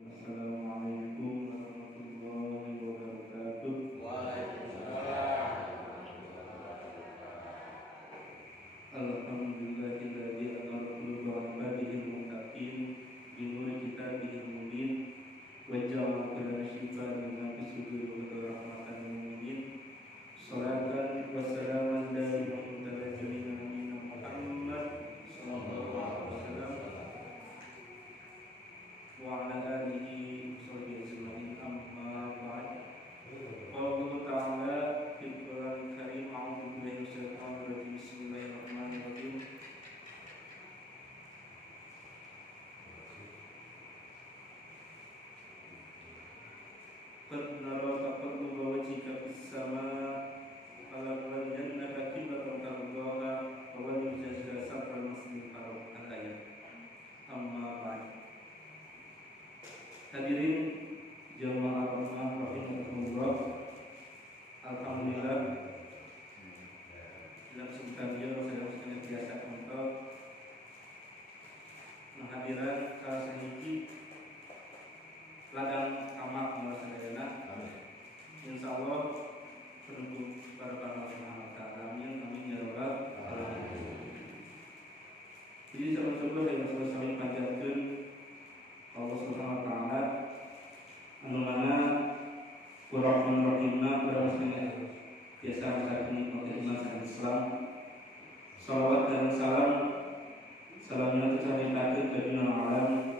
Assalamualaikum warahmatullahi wabarakatuh. Waalaikumsalam. Alhamdulillahilladzi anzala quluba ibadihil muttaqin bi nuri kitabihil mubin wa ja'ala kulla shifaan lima fi sudurihim wa rahmatan lil mu'minin. Shalatan wa salaman daiman ala jami'il nabiyina Muhammad sallallahu alaihi wasallam wa ala alihi wa sahbihi ajma'in, amma ba'd. Qala ta'ala fil Qur'anil Karim, a'udzu billahi minasyaitonir rajim. Bismillahirrahmanirrahim. Qad nara taqalluba wajhika fis samaa falanwalliyannaka qiblatan tardaha wa waliyajzaka sabral masjidil haram. Al-ayat. Amma ba'd. Hadirin jamaah rahmah rahimakumullah. Alhamdulillah dalam kesempatan dia saya biasa untuk menghadiran salah sahiji ladang tamak malasana. Insyaallah pendukung para Subhanahu wa ta'ala. Amin ya rabbal alamin. Jadi sama-sama yang saling panjatkeun Allah Subhanahu wa ta'ala anu mana Qur'an rahimna berasanya biasa saat menikmati iman dan Islam. Salawat dan salamnya tercari ke dunia alam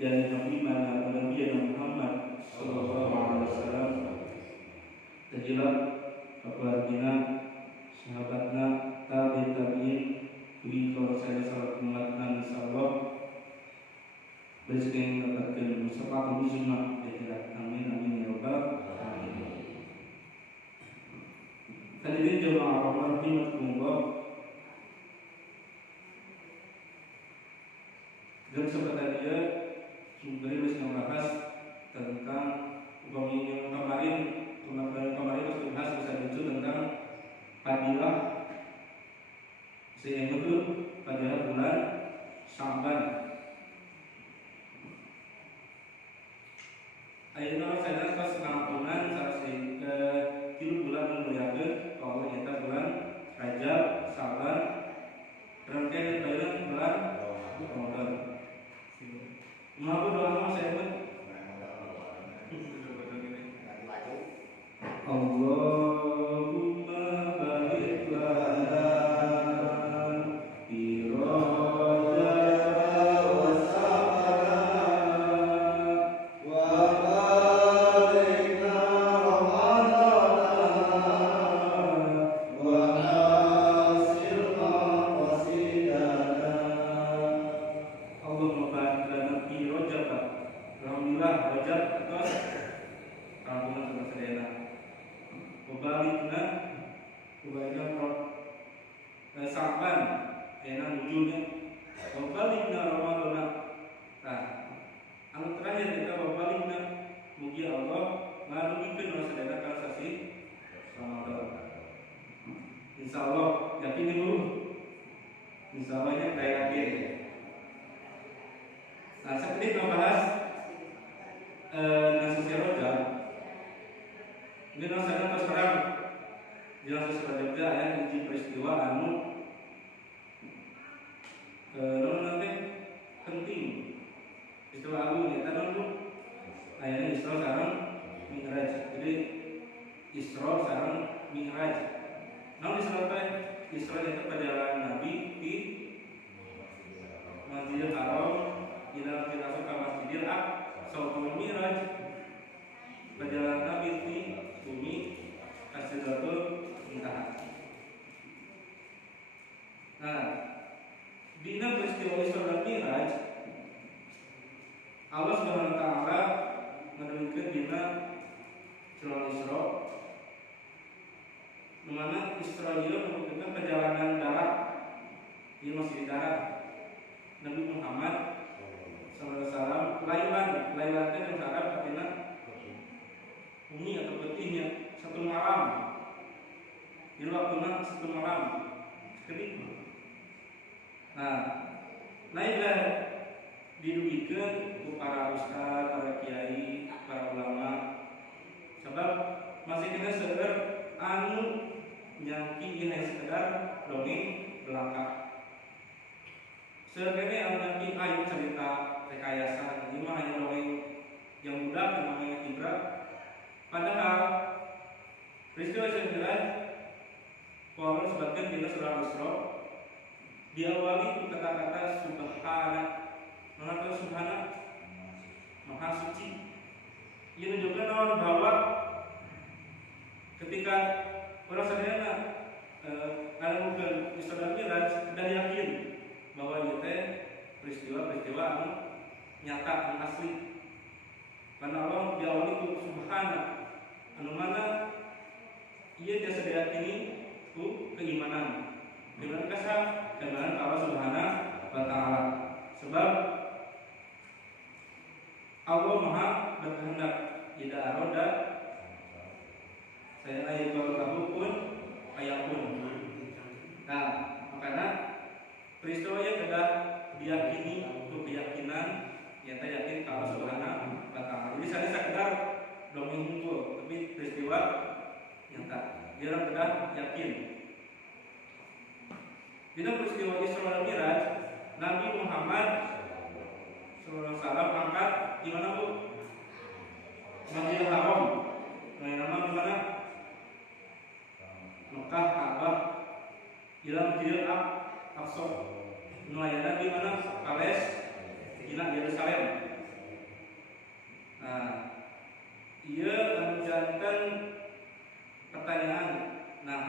yang Nabi Muhammad sallallahu alaihi wasallam, tajilat keluargina, sahabatna, tabi'in,wi kalau saya salat umatna insyaallah rezeki mendapatkan bersama muslimah ya. Amin amin ya rabbal alamin. Hadirin jamaah rahimakumullah. Dan kesempatan dia sumber masih membahas tentang yang kemarin masih bahas itu tentang fadilah yang betul fadilah bulan Sya'ban. Ayeuna saya pas pengampunan sareng tilu bulan memuliakeun Allah eta bulan Rajab, Sya'ban, rangkaian bayan bulan Ramadan. Mau doa saya pun Allahumma barik lana fi Rajab wa Sya'ban wa balikna Ramadan wa nasirna wasidana. Allahumma barik lana fi Rajab. Alhamdulillah Rajab terus kampungan sama sedena. Wabalikna Sya'ban enak wujudnya. Wabalikna Ramadan. Nah, anu terakhir kita wabalikna mugi Allah ngarungikeun sedena ka sasi Ramadan. Insyaallah yakin dulu. Insyaallah nya kayak yakin. Nah, sedikit membahas nasi Rajab. Ini nasanya terus terang jelas sesuai juga ya uji peristiwa anu nanti penting istilah agung kita dulu ayatnya Isra sareng Mi'raj. Jadi Isra sareng Mi'raj. Namun Isra itu perjalanan Nabi di Masjidil Haram ila ke Masjidil Aqsa. Mi'raj perjalanan Nabi di bumi Sidratul Muntaha. Nah, dina peristiwa Isra dan Mi'raj Allah Subhanahu wa ta'ala menurunkan dina Surah Isra, di mana Isra itu merupakan perjalanan darat. Ini masih di darat. Nabi Muhammad sallallahu alaihi wasallam lailan yang Arab artinya bumi atau betihnya satu malam. Di waktunya satu malam sekali. Nah, naiklah didugikan ku para ustaz, para kiai, para ulama. Sebab masih kena seueur anu nyangki ini sekedar dongeng belaka. Seueur kene anu nyangki ayo cerita rekayasa, ini mah hanya dongeng yang mudah namanya Ibra. Padahal peristiwa Mi'raj Allah sebutkan di surah Al-Isra diawali ku kata-kata subhana. Mengatakan subhana maha suci. Ia menunjukkan bahwa ketika orang sadayana anu ke Isra Mi'raj sudah yakin bahwa ieu teh peristiwa-peristiwa anu nyata anu asli. Karena Allah diawali ku subhana anu mana ia biasa diyakini ku keimanan. Keimanan kasar, keimanan Allah Subhanahu wa taala. Sebab Allah Maha berkehendak, tidak aroda saya ayat kalau pun ayapun. Nah, makanya peristiwa yang sudah diyakini untuk keyakinan nyata yakin kalau Subhanahu wa taala. Jadi saya sekedar dongeng unggul, tapi peristiwa nyata. Dia sudah yakin. Di dalam peristiwa Isra dan Mi'raj, Nabi Muhammad SAW angkat di mana bu? Masjidil Haram. Nah, nama di mana? Mekah, Ka'bah. Di dalam Masjidil Aqsa. Melayani di mana? Palestina, Yerusalem. Nah, ia menjadikan pertanyaan, nah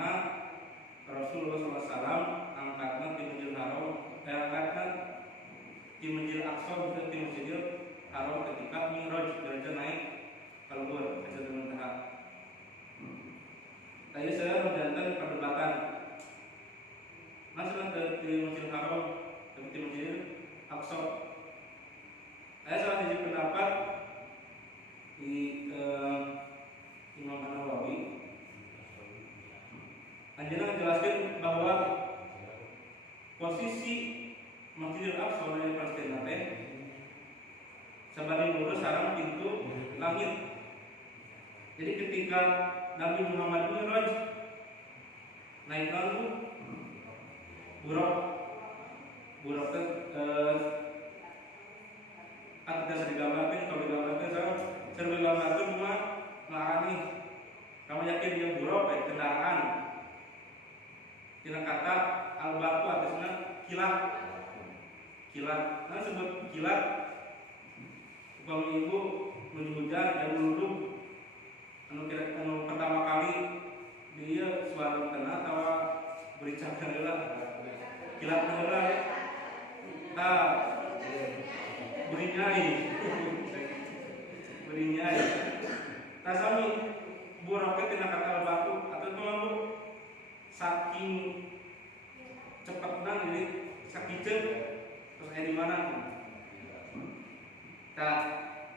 Rasulullah SAW angkatna di Masjidil Haram, angkatna di Masjidil Aqsa, juga di Masjidil Haram ketika Mi'raj derajat naik kalbur ke Sidratul Muntaha. Tadi saya menjalankan perdebatan, masalah di Masjidil Haram, di Masjidil Aqsa. Saya salah satu pendapat di Imam An-Nawawi. Anjana menjelaskan bahwa posisi Masjidil Aqsa dari Palestina teh sabari lurus sareng pintu langit. Jadi ketika Nabi Muhammad Mi'raj naik lalu buruk teh ada saya digambarkan, kalau digambarkan saya digambarkan cuma ngarani. Kamu yakin dia buruk kendaraan? Tina kata al-barku atasnya kilat. Nah sebut kilat. Upami ibu menuju hujan dan meluduk. Anu pertama kali dia suara kena atau bericak heula. Kilat heula. Berinyai. Tasami buruk tina kata al-barku atau itu saking cepatnya jadi saking terus di mana? Nah,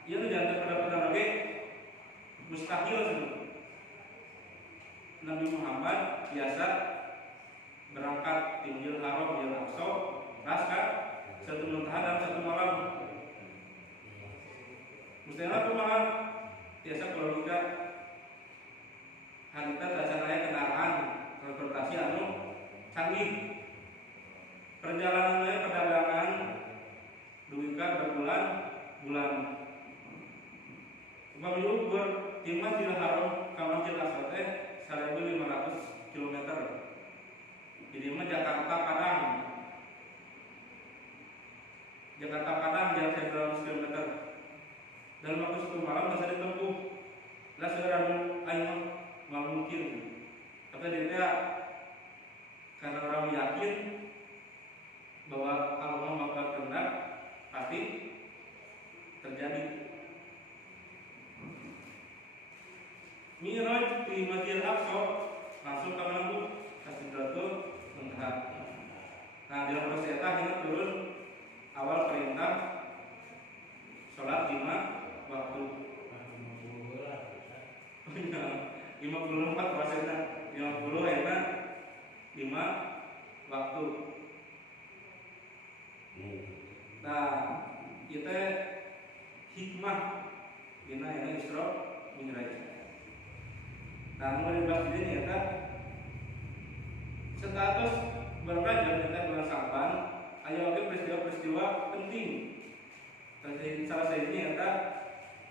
ia tuh jangan pada lagi mustahil sih. Nabi Muhammad biasa berangkat di Masjidil Haram di Al-Aqsa, pasca satu muntaha dalam satu malam. Mustahil aku malam biasa kalau kita harita dasarnya kendaraan transportasi anu canggih. Perjalanannya perdagangan duikan berbulan-bulan. Upami ukur di Masjidil Haram ka Masjidil Aqsa teh 1.500 km. Jadi mah Jakarta Padang jarak 1.200 km. Dalam waktu satu malam bisa ditempuh. Lah sekarang ayo mungkin. Tapi dia karena orang yakin bahwa Allah bakal kehendak pasti terjadi. Mi'raj di Masjidil Aqsa langsung ke mana bu? Ke Sidratul Muntaha. Nah di dalam proses ini turun awal perintah sholat 5 waktu. 54 prosesnya 50 ya 5 waktu. Nah, kita hikmah dina Isra Mi'raj. Nah, mulai bahas ini nyata status berkajar kita bulan Sa'ban aya oge peristiwa-peristiwa penting. Salah satunya nyata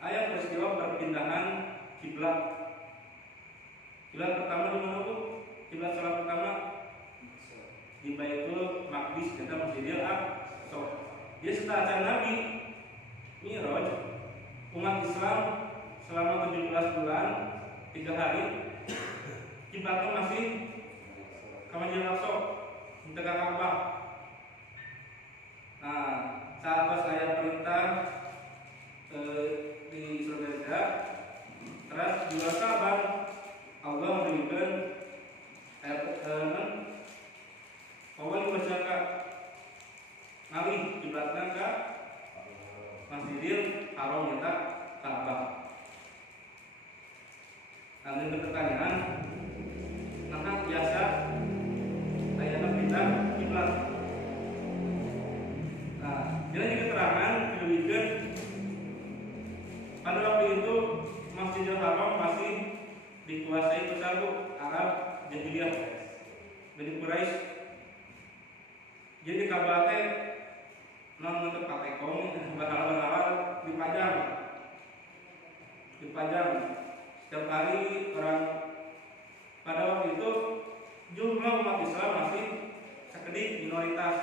aya peristiwa perpindahan kiblat. Kiblat pertama di mana, Bu? Kiblat salat pertama di Baitul Maqdis, kita Masjidil Aqsa. Dia setelah acara Nabi Mi'raj, umat Islam selama 17 bulan 3 hari kiblatnya masih ke Masjidil Aqsa, ke Ka'bah. Nah, saat pas saya perintah di surga, terus di bulan Sa'ban Allah memberikan awal masyarakat ngalih kiblatna ka Masjidil Haram nyata Ka'bah. Nanti pertanyaan, nah biasa ayana pindah kiblat. Nah, jadi keterangan diberikan pada waktu itu Masjidil Haram masih dikuasai pesaku Arab Jahiliyah dari Quraisy. Jadi Ka'bah teh non untuk patekong berhala-berhala dipajang setiap hari orang. Pada waktu itu jumlah umat Islam masih sekedip minoritas,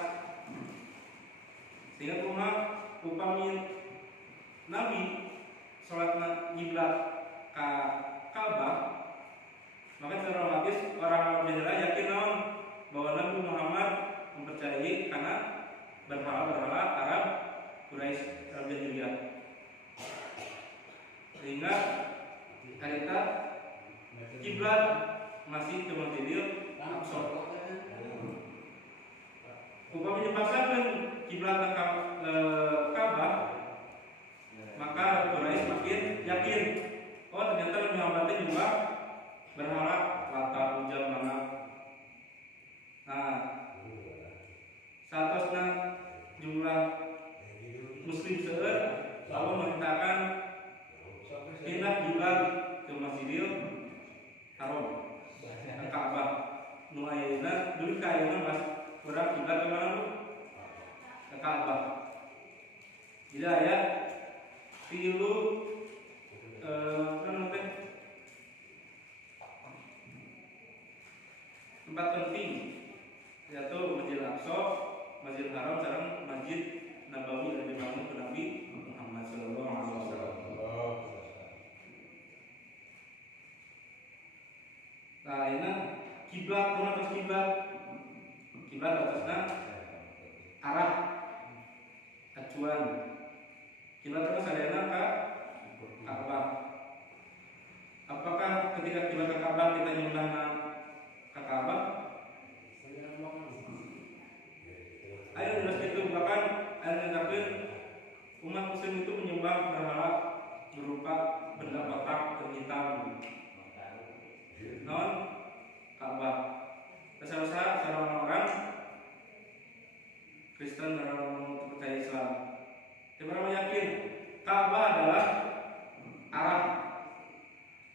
sehingga upami Nabi sholat kiblat ke Ka'bah, maka secara otomatis orang Jahiliyah yakin bahwa Nabi Muhammad mempercayai karena berhala-berhala Arab Quraisy, Arab Jahiliyah. Sehingga harita kiblat masih ke Masjidil Aqsa. Upami dipaksakan kiblat ke Ka'bah, maka Quraisy makin yakin, oh ternyata Nabi Muhammad juga berhala Lata, Ujal, Manat. Nah, saatosna jumlah Muslim seueur Allah memerintahkan pindah kiblat ke Masjidil Haram, ke Ka'bah. Nu ayeuna dulu ka ayeuna mas urang kiblat ke mana, Bu? Ke Ka'bah. Jadi aya tilu tempat penting, yaitu Masjidil Aqsa, Masjidil Haram, sareng Masjid Nabawi yang dibangun ke Nabi Muhammad sallallahu alaihi wasallam. Nah, ini kiblat, terus kiblat atasnya arah acuan. Kiblat terus ada ke Ka'bah. Apakah ketika kiblat ke Ka'bah kita nyembah ke Ka'bah? Ayo jelas itu, bahkan ada yang umat Muslim itu menyembah berhala berupa benda kotak dan hitam non Ka'bah. Rasa-rasa orang-orang Kristen dan orang percaya Islam, mereka yakin Ka'bah adalah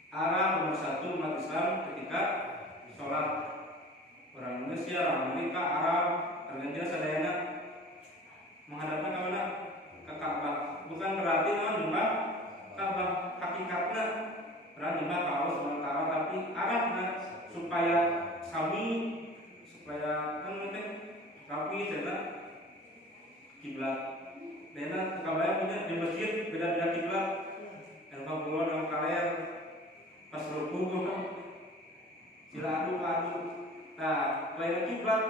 arah nomor satu umat Islam ketika sholat. Orang Indonesia, Amerika, Arab, Argentina, sadayana menghadapkan ke mana? Ke Ka'bah. Bukan berarti nyembah Ka'bah hakikatnya berarti nyembah ke Allah Subhanahu wa taala, tapi arahnya supaya sami, supaya kan penting rapi sana kiblat. Dena Ka'bah punya di masjid beda-beda kiblat. Yang pangkulon yang kaler pas ruku kan sila adu. Nah, lain kiblat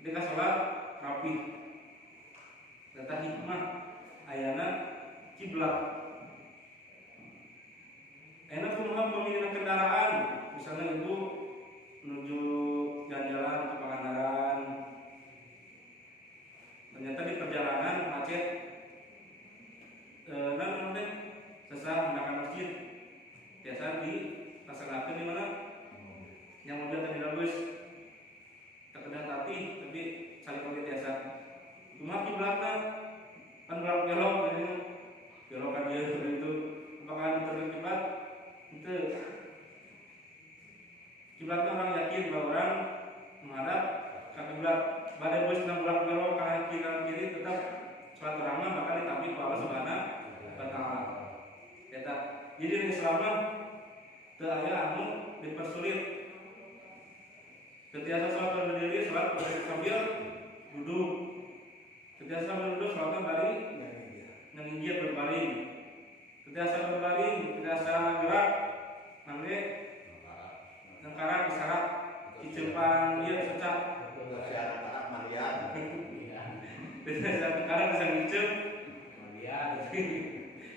ketika sholat rapi. Data hikmah ayana kiblat. Enak pemilihan kendaraan, misalnya ibu menuju jalan-jalan ke Pangandaran, ternyata di perjalanan macet, nanti sesat menggunakan masjid, biasa dilaksanakan di mana? Yang mobil tadi bagus, terkena tapi saling pakai biasa. Cuma kiblatnya kan badai bus 6 bulan belok kanan kiri tetap suatu ramah bakal ditampik ku Allah Subhanahu wa taala. Eta jadi di Islam teu aya anu dipersulit. Ketika sholat berdiri, sholat sambil duduk. Ketika sambil duduk, sholat balik, nginjil berbaring. Ketika berbaring, ketika gerak, nanti nengkarak isarat, kicepan dia secak. Ketika nengkarak bisa ngicep,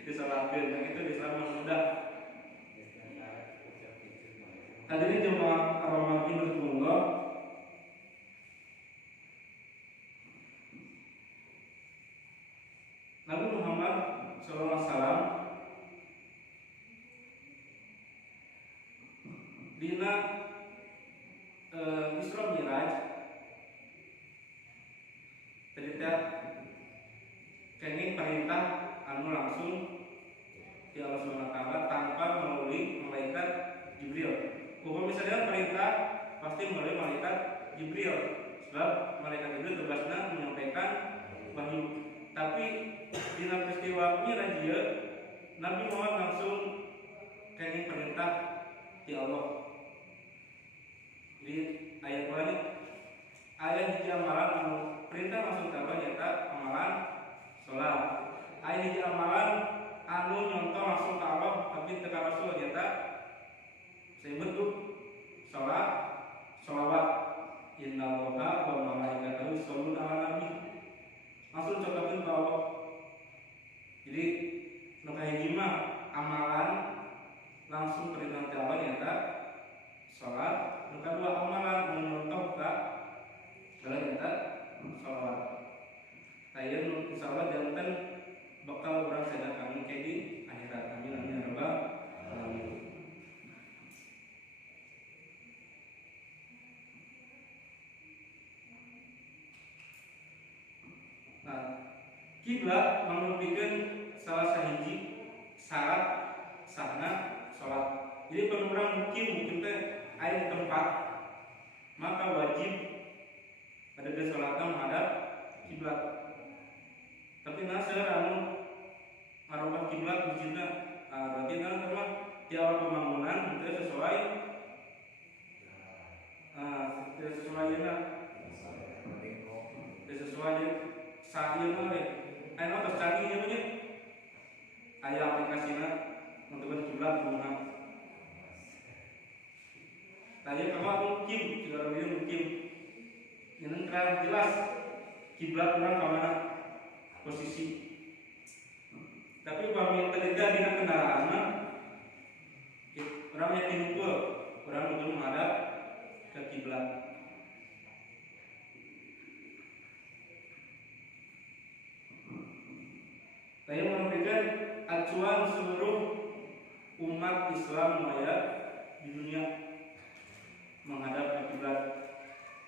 disolatkan. Yang itu di Islam mudah. Hadirin jemaah rahmati Allah. Nabi Muhammad SAW dina Isra Miraj ternyata kenging perintah anu langsung di Allah Subhanahu wa taala tanpa melalui malaikat Jibril. Hukum misalnya perintah pasti melalui malaikat Jibril, sebab malaikat Jibril tugasnya menyampaikan wahyu. Tapi di peristiwa Miraj Nabi Muhammad langsung kenging perintah di Allah. Di ayat ini ayat hiji amalan anu perintah langsung ke Allah nyata amalan sholat. Ayat hiji amalan anu nyontoh langsung ke Allah tapi teka Rasul nyata saya bentuk sholat sholawat innallaha wa malaikatahu yusholluna ala nabi langsung cobain ke Allah. Jadi nuka hiji mah amalan langsung perintah ke Allah nyata sholat. Nuka dua amalan menyontoh ke dalam nyata sholawat. Ayeuna insyaallah janten bakal urang sadaya kami kayak di akhirat. Amin amin ya rabbal alamin. Nah, kiblat merupakan salah sahiji syarat sahna sholat. Jadi penurang mukim teh aya di tempat, maka wajib pada sholatna menghadap kiblat. Tapi naseur anu marobah kiblat masjidna, berarti mah di awal pembangunan itu sesuai sesuai saat ieu mah aya tos canggih ieu mah aya aplikasina untuk kiblat kumaha. Tanya kamu mukim, juga dia mukim. Ini kan jelas kiblat orang ke mana posisi. Tapi upami terjadi di kendaraan, orang yakin pun orang betul menghadap ke kiblat. Saya memberikan acuan seluruh umat Islam maya di dunia menghadap ke kiblat.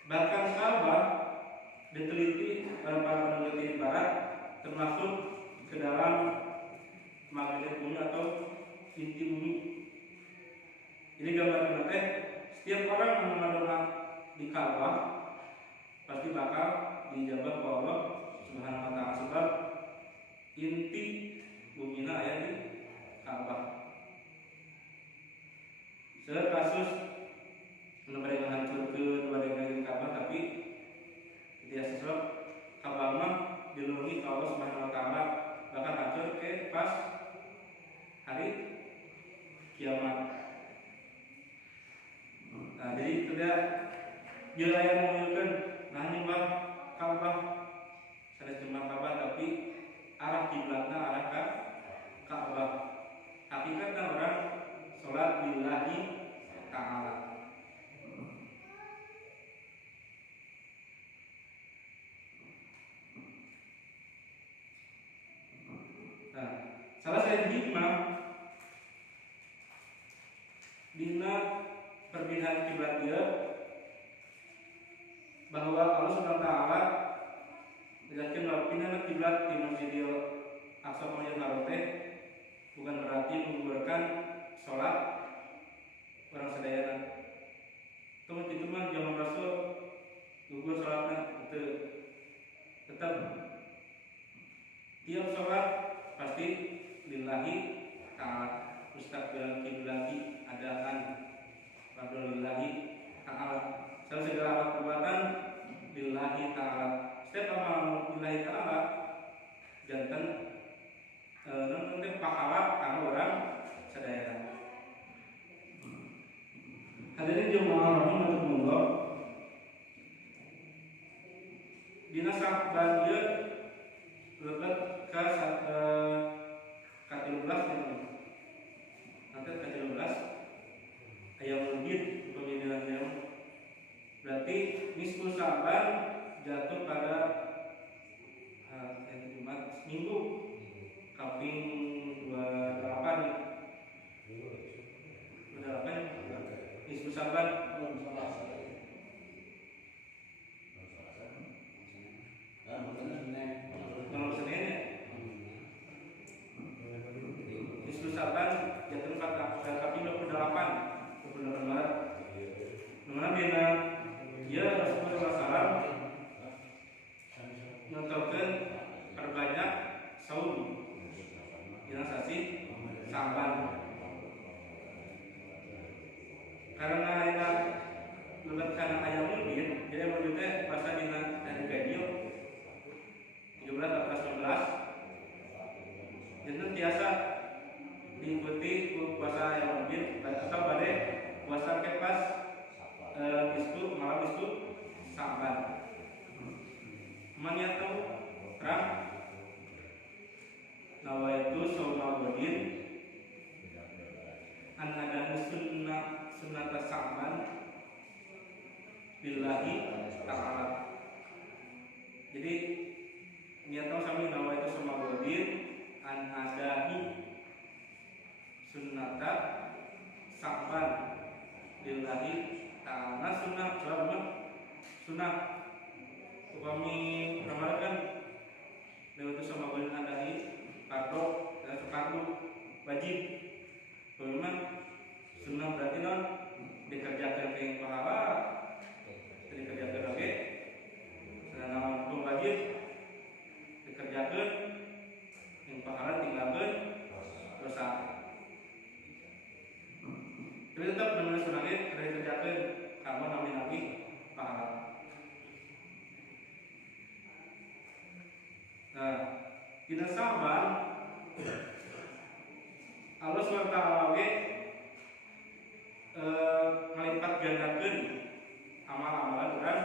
Bahkan Ka'bah diteliti oleh para peneliti di barat termasuk ke dalam magnet bumi atau inti bumi. Ini gambaran teh setiap orang yang mengadona di Ka'bah pasti bakal dijabah oleh Allah Subhanahu wa taala sebab inti bumi aya di Ka'bah. Kasus mereka hancurkan badan Ka'bah tapi tidak sesuai Ka'bah mah dilindungi Allah Subhanahu wa taala bakal hancur ke pas hari kiamat. Nah, jadi tidak wilayah menunjukkan nah nyembah Ka'bah ada cuma Ka'bah tapi arah kiblatna arah ke Ka'bah. Hakikatnya orang sholat lillahi ta'ala. Nah, salah satu hikmah dina perbedaan kiblat dia bahwa Allah Subhanahu wa taala menjelaskan bahwa pindah kiblat di Masjidil Aqsa Masjidil Haram bukan berarti menggugurkan sholat orang sedayana. Kemudian itu mah zaman Rasul gugur sholatnya itu tetap tiap sholat pasti lillahi ta'ala mustaqbil kiblati adaan lillahi ta'ala segala perbuatan lillahi ta'ala setiap amal lillahi ta'ala jantan nanti pahala kamu orang sadaya. Hadirin jemaah rahimakumullah, dina Sa'ban ieu lebet ka 13 nanti ka 13 aya mungkin pemilihan berarti nisfu Sa'ban jatuh pada Jumat Minggu kaping 28 nisfu Sa'ban nisfu Sa'ban jatuh pada kaping 28 Maret. Mana dina ya Rasulullah SAW nyontohkeun perbanyak saum dina sasi Sa'ban. Karena aya lebet kana aya mungkin, jadi mungkin teh puasa dina dari gadio 17 18 19 jadi biasa diikuti puasa yang mungkin atau bade puasa ke pas malam itu Sa'ban. Manya tahu terang nawaitu shauma ghadin an ada sunnata Sa'ban lillahi ta'ala. Jadi niat tahu sami nawaitu shauma ghadin an adai sunnata Sa'ban lillahi ta'ala. Sunnah selama sunnah upami ramadhan lewat itu sama boleh adai fardu dan fardu wajib. Memang sunnah berarti non dikerjakan dengan pahala, dikerjakan lagi. Sedangkan hukum wajib dikerjakan dengan pahala tinggalkan dosa. Tapi tetap namanya sunahnya dikerjakan karena nabi pahala. Nah, dina Sa'ban Allah SWT ngalipat gandakeun amal-amalan urang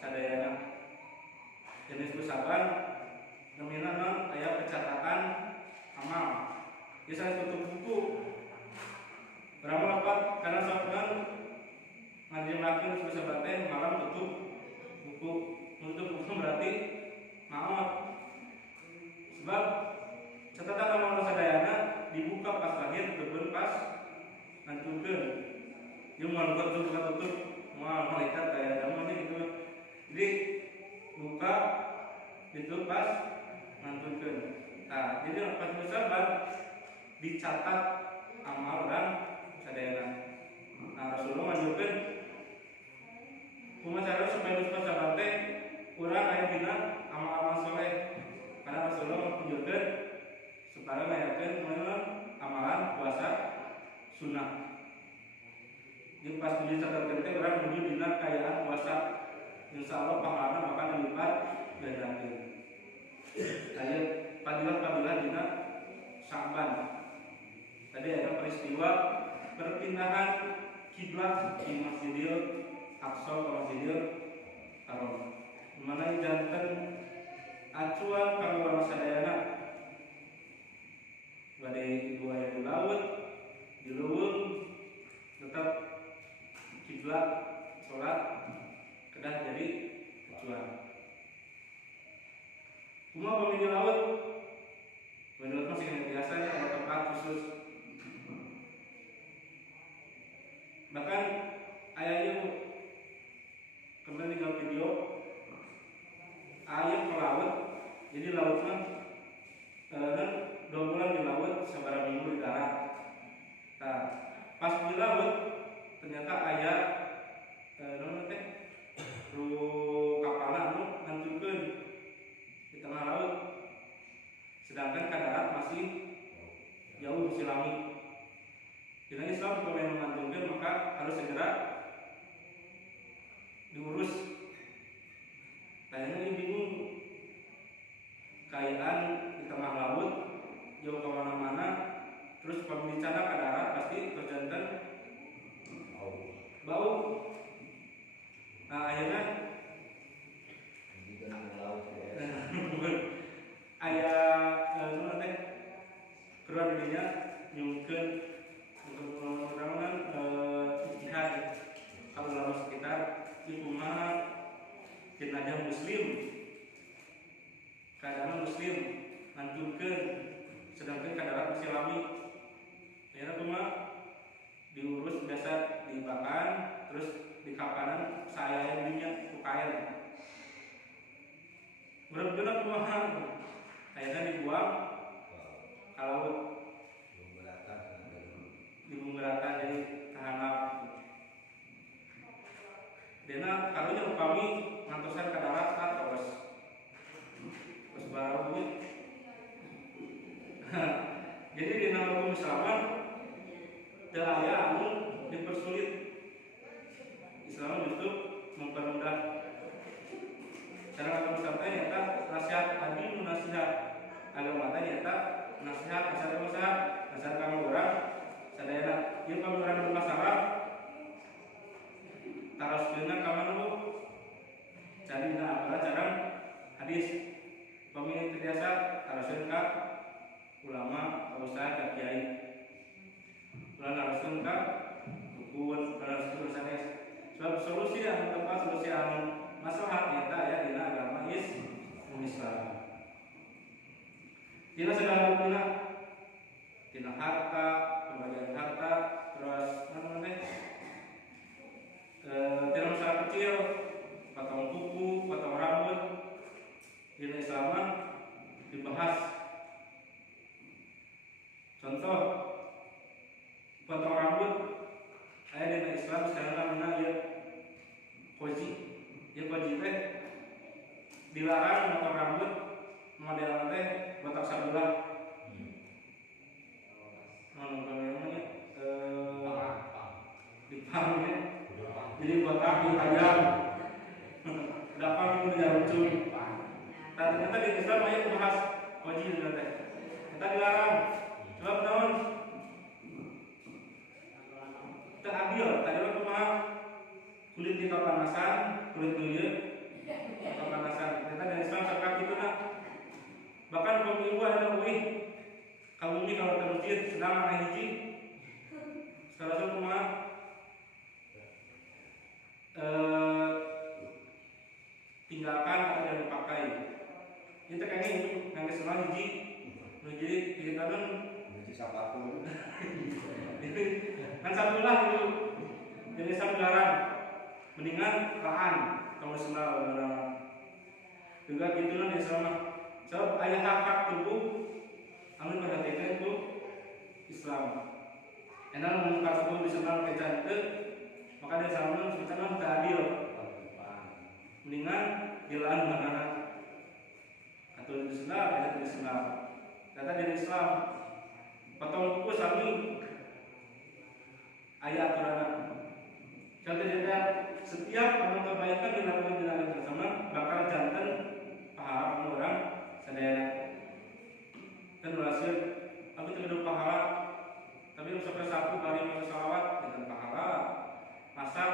sadayana. Jenis Sa'ban namina non aya pencatatan amal. Bisa tutup buku. Berapa dapat karena Sa'ban ngajimlakeun Sa'ban teh malam tutup buku. Tutup buku berarti maot. Sebab catatan amal sadayana dibuka pas lahir bebeun pas ngantunkeun. Ieu moal tutup moal malaikat aya damanya gitu. Jadi buka itu pas ngantunkeun. Nah, jadi pas Sa'ban dicatat amal dan sadayana. Nah, Rasulullah ngajukeun kumaha cara supaya pas Sa'ban teh urang aya dina amal-amal saleh. Karena Rasulullah menunjukkan supaya mengajarkan amalan puasa sunnah. Jadi pas dicatatkan teh orang menuju dina kayaan puasa, insya Allah pahalana bakal dilipat gandakeun. Ayat fadilah dina Sa'ban. Tadi ada peristiwa perpindahan kiblat di Masjidil Aqsa ke Masjidil Haram. Mana janten acuan kaluar sadayana badai ibu aya di laut di leuweung tetap kiblat salat kedah jadi acuan. Kumaha pami di laut? Menurut masih yang biasanya ada tempat khusus. Bahkan ayahnya kembali ke video ayah ke laut, jadi laut mah 2 bulan di laut, seberapa minggu di darat. Nah, pas di laut ternyata ayah Penurutna kumaha? Ayeuna dibuang ka laut. Dibunggeratan jadi tahanap. Dena karunya upami ngantosan ka darat terus baru nya. Jadi dina hukum Islam teu aya anu dipersulit. Islam justru mempermudah. Cara agama Islam teh nyata nasihat adi nu nasihat agama teh nyata nasihat nasihat kanggo urang sadayana ieu pamikiran bermasalah taroskeunna ka mana cari dina apalah cara hadis pamikiran tiasa taroskeun ka ulama ka ustaz ka kiai ulah taroskeun ka dukun taroskeun sanes sebab solusi anu tepat solusi anu maslahat nyata ya dina agama Islam. Dina segala guna dina harta, pembagian harta, terus dina masalah kecil, potong kuku, potong rambut, dina Islam dibahas. Contoh, potong rambut, aya dina Islam sekarang namanya ya koji. Ya koji teh dilarang potong rambut model teh botak sabelah. Namanya dipang ya. Jadi botak ditajam. Dapat itu jarum. Ternyata di Islam aya bahas koji teh. Kita dilarang. Sebab naon? Teu adil, tadi kumaha? Kulit kita panasan, kulit lieu kepanasan. Kita dari Islam sakit itu nak. Bahkan ibu ada uih kamu ini kalau termasjid sedang anak hiji setelah itu mah tinggalkan apa yang dipakai. Kita kayaknya ini nanti setelah hiji jadi kita kan hiji sapatu. Kan sabulah itu jadi sabularang mendingan lahan kalau sebelah juga gitu lah Islam. Sebab ayah hak tubuh anu perhatikan itu Islam. Enak mengungkap tubuh Islam kecan itu maka dia sama sebenarnya tidak adil. Mendingan dilawan mana atau di Islam ada di Islam. Kata di Islam potong kuku sami ayat aturan. Contohnya setiap amal kebaikan dilakukan di dalam bersama bakal jantan pahala orang sadayana. Dan hasil aku tidak pahala, tapi sampai sapu bari maca salawat dengan pahala, masak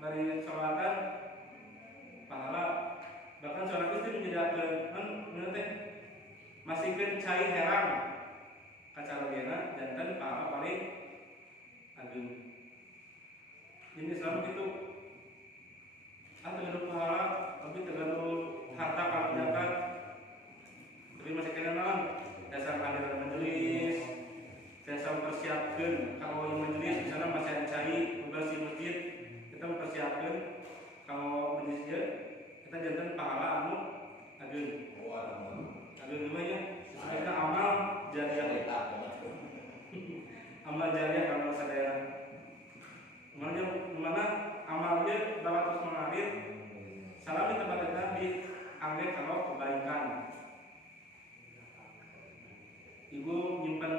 bari salawatan pahala. Bahkan seorang istri menjadi menurut masih cai herang kaca legena jantan pahala paling agung. Ini Islam itu tergantung pahala, tapi tergantung harta kalau dapat. Tapi masih kenal dasar hadiran majelis, dasar persiapkan kalau yang majelis misalnya masih ada cari bersih masjid, kita mempersiapkan kalau majelisnya kita jantan pahala anu agung. Agung namanya kita amal jariah. Amal jariah kalau sadaya. Mana amalnya dapat terus mengalir. Salam di tempat kita dianggap kalau kebaikan. Ibu nyimpan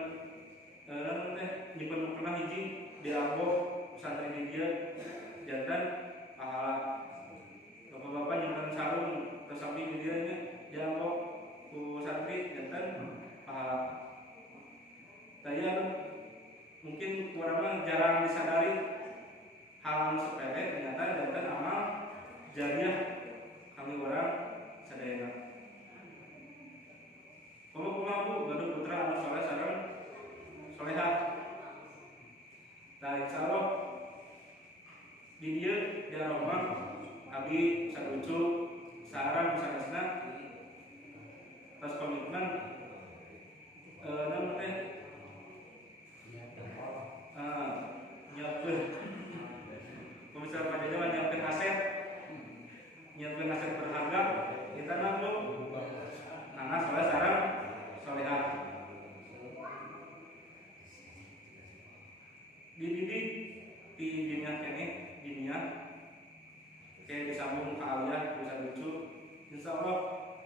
nyimpan pernah hiji di album pesantren di dia jantan pahala. Bapak-bapak nyimpan sarung tersamping di dia di album ku santri jantan pahala. Saya mungkin kurang jarang disadari hal sepele ternyata jantan amal jariah kami orang sadayana. Kumaha Bu gaduh putra anu saleh sareng salehah. Nah insyaallah di dieu di rumah abdi saducu saran sanesna pas komitmen namun teh nyiapkeun misalnya Pak Jaja nyiapkeun aset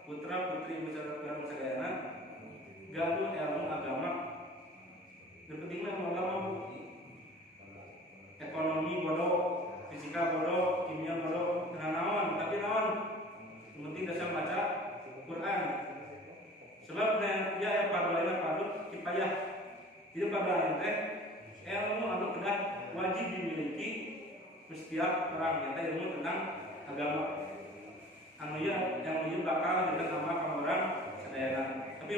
putra putri masyarakat sadayana gaduh ilmu agama. Dan pentingnya ilmu agama ekonomi bodoh, fisika bodoh, kimia bodoh, naon tapi naon yang penting dasar baca Quran. Sebab ya fardu kifayah. Jadi pada teh ilmu anu kedah wajib dimiliki setiap orang, yaitu ilmu tentang agama. Anu ya yang bakal kita nama orang sadayana. Tapi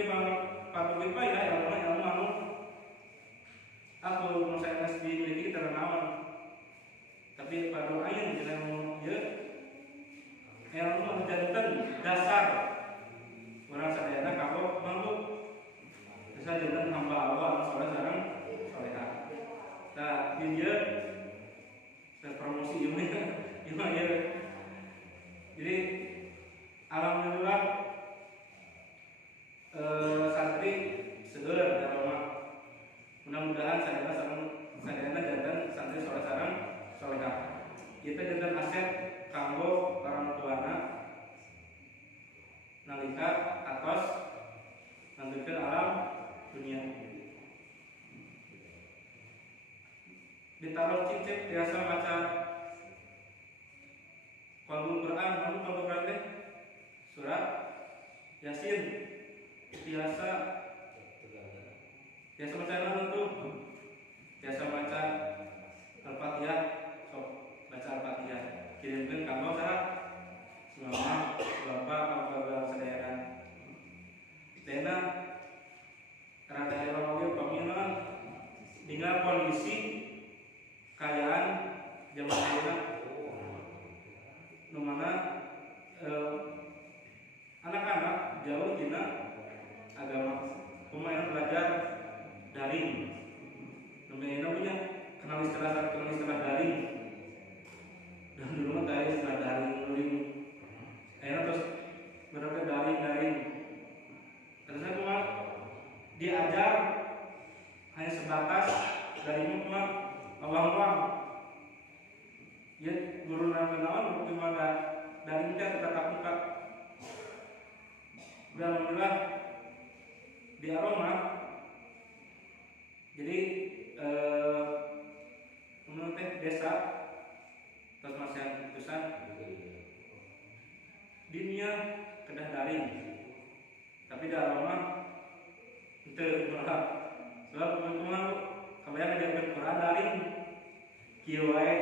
fardu kifayah ilmu anu aku saya dimiliki ternawan. Tapi fardu ain ilmu ya ilmu anu janten dasar orang sadayana kalau mampu bisa janten hamba Allah anu saleh sareng salehah. Nah, dia promosi ilmu ya. Jadi alhamdulillah santri seueur da rumah. Mudah-mudahan sadayana janten santri saleh sareng salehah. Kita janten aset kanggo orang tuana nalika atos nanggekeun alam dunia. Ditaruh cicit biasa baca Qalbul Quran, Qalbul Quran teh surat Yasin. Biasa baca itu biasa baca Al-Fatihah, sok baca Al-Fatihah. Kirimkeun ka saha? Mama, bapak, kakak sadayana. Dena rada eroge pamina dengan kondisi kayaan zaman ayeuna nu mana anak-anak jauh dina agama. Pemain belajar daring. Namanya kenal istilah daring. Dan dulu mah tadi istilah daring nuling. Ayeuna terus berarti daring. Terus cuma diajar hanya sebatas dari mah awang-awang. Ya guru naon bagaimana daring teh tetap muka. Alhamdulillah di aroma. Jadi menurut desa terus masih putusan dunia kedah daring. Tapi di aroma itu malah sebab teman-teman kalian ngajarkeun Quran daring kieu wae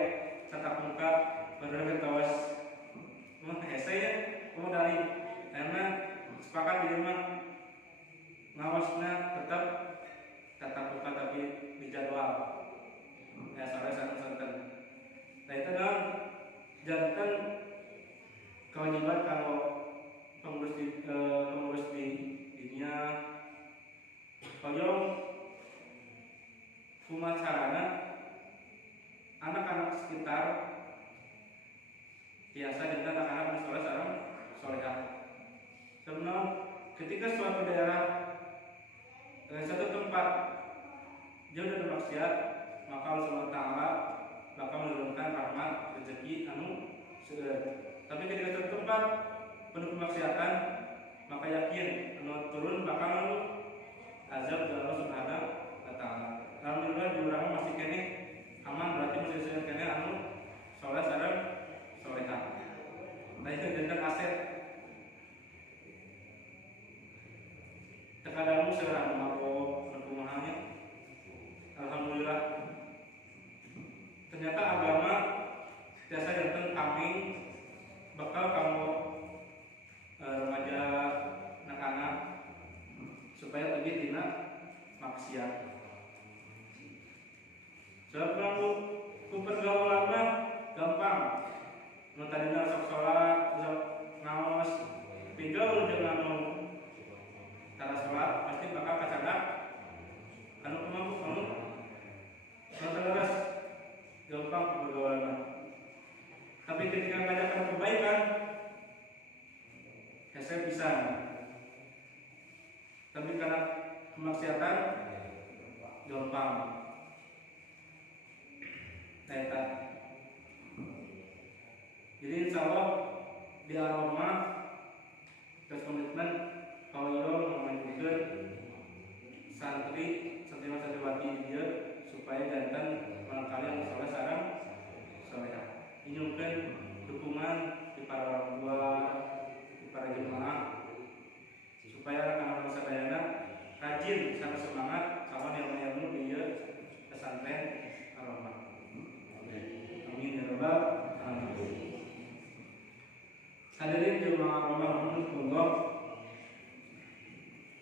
tatap muka baru ketawas mah hese ya mau daring karena sepakat di rumah ngawasna tetap tatap muka tapi dijadwal ya sore santen. Nah itu kan jantan kewajiban kalau pengurus di dunia koyong kumacarana anak-anak sekitar biasa dan anak-anak musola sareng solehah. Sebenarnya ketika suatu daerah satu tempat jauh dari maksiat, maka Allah SWT bakal menurunkan rahmat rezeki anu seueur. Tapi ketika satu tempat penuh kemaksiatan, maka yakin anu turun bakal anu azab dari Allah Subhanahu wa taala. Alhamdulillah di urang masih kene aman, berarti masih sesuai kene anu saleh sareng salehah. Nah itu jangan aset. Terkadang seorang mampu kumahannya. Alhamdulillah. Ternyata agama biasa janten kami bakal kamu remaja anak-anak supaya lebih tina maksiat. Sebab kamu pergaulan mah gampang. Nu tadina sok salat, sok ngaos, pigaul jeung anu tara salat pasti bakal kacadak anu mampu anu terus gampang pergaulan mah. Tapi ketika ngajakan kebaikan saya bisa. Tapi karena kemaksiatan gampang. Eta. Jadi insya Allah di aroma terus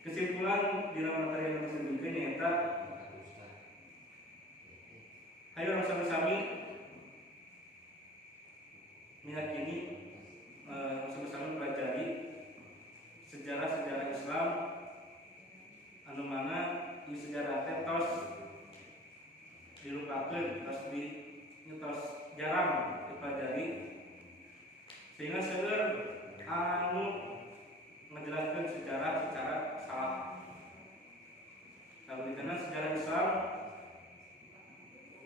Kesimpulan di materi yang disebutkan nyata ayo sami-sami meyakini sama-sama pelajari sejarah-sejarah Islam anu mana di sejarah teh tos dilupakeun, tos jarang dipelajari sehingga seueur anu menjelaskan sejarah secara salah. Kalau dikenal sejarah Islam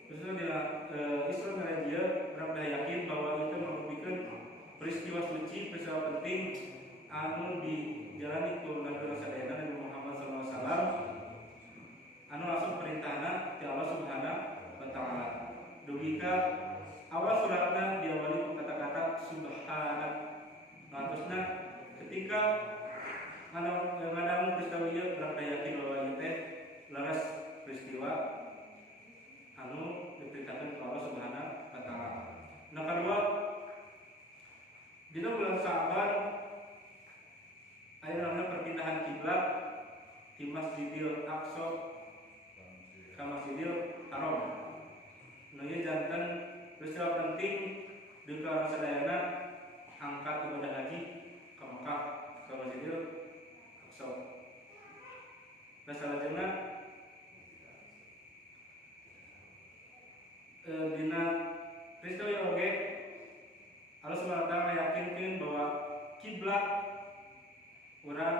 khususnya Islam dia berapa yakin bahwa itu merupakan peristiwa suci, peristiwa penting anu dijalani ku Nabi Rasulullah Nabi Muhammad SAW anu langsung perintahna ti Allah Subhanahu wa taala. Dugika awal suratna diawali ku kata-kata subhanak. Terusna ketika ngadamu peristiwa ieu berapa yakin bahwa ieu teh laras peristiwa anu diperintahkan oleh Allah Subhanahu wa taala. Nah, kedua, di bulan Sa'ban aya namanya perpindahan kiblat di Masjidil Aqsa ke Masjidil Haram. Nah, ieu janten peristiwa penting di kalangan sadayana angkat ibadah haji ke Mekah ke Masjidil Aqsa. Nah, salajengna dina peristiwa ieu oge Allah Subhanahu wa taala yakinkeun bahwa kiblat urang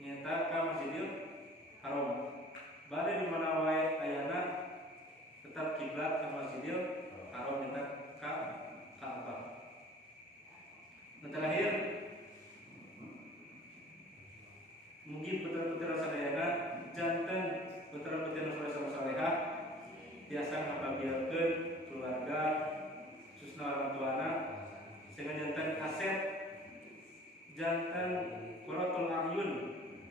nyaeta ka Masjidil Haram. Bade di mana wae ayana tetap kiblat ka Masjidil Haram nyaeta ka Ka'bah. Nah, terakhir mugi putra-putra sadayana janten putra-putri nu salehah biasa ngabagiakeun keluarga khususna orang tuana sehingga jantan aset jantan quratul ayun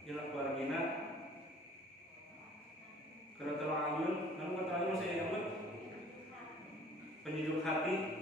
ila keluargina quratul ayun namun quratul ayun saya nyebut penyejuk hati